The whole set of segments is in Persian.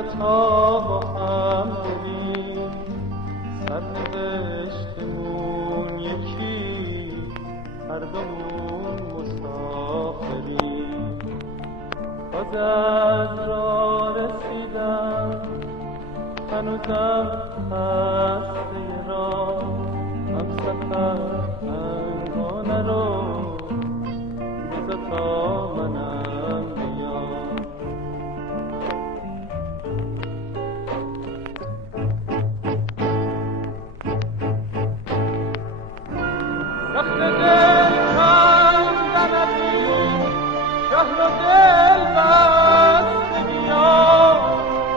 بذار تا با هم بریم سرنوشتمون یکی هر دومون مسافریم باز از راه رسیدم هنوزم خسته راه همسفر پنگانه رو بذار تا منم بیام سخت دل کندنتی شهر و دل بستگی‌ها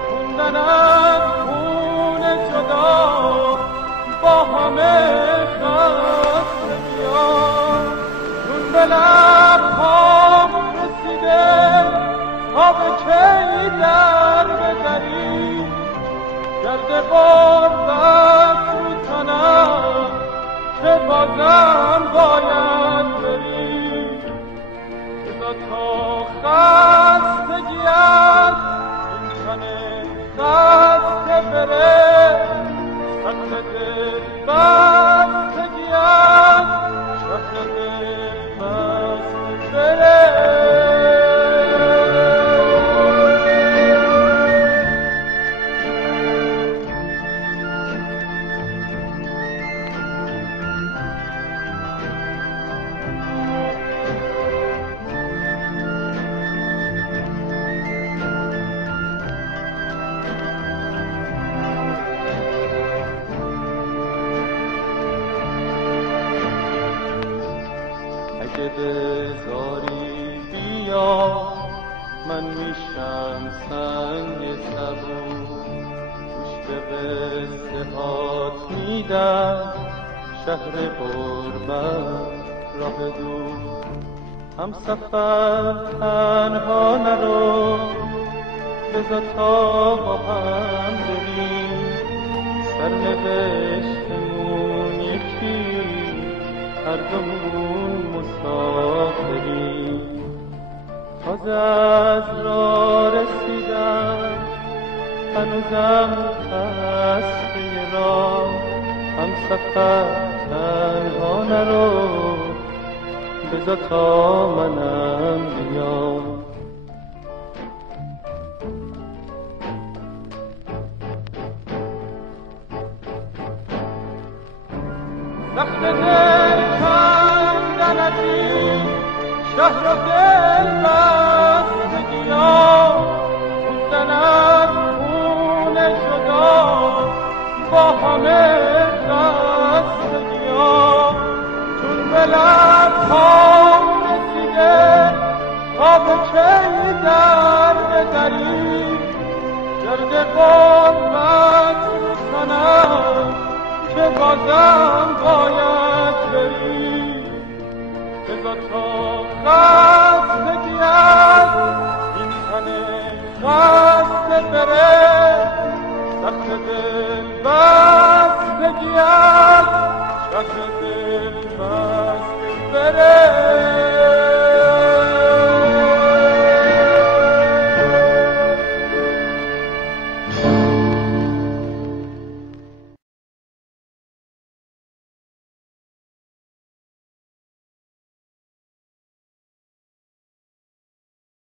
خوندن از خون جدا با همه خستگی‌ها جون به لب‌هام رسیده تا به کی در بذری گرد غربت رو تنم که بازم باید بری بذار تا خستگی از این تن خسته بره سخت دل بستگی از شهر دل بسته بره اگه بذاری بیا من میشم سنگ صبور گوش به قصه هات میدم شهر غربت راه دور همسفر تنها نرو بذار تا با هم بریم سرنوشتمون یکی هر دومون مسافریم باز از راه رسیدم هنوزم خسته راه همسفر تنها نرو بذار تا منم بیام سخت دل کندنتی شهر و دل بستگی‌ها خوندن از خون جدا با همه خستگی‌ها چون به لب‌هام رسیده تا به کی در بذری گرد غربت رو تنم که بازم باید بری بذار تا خستگی از این تن خسته بره سخت دل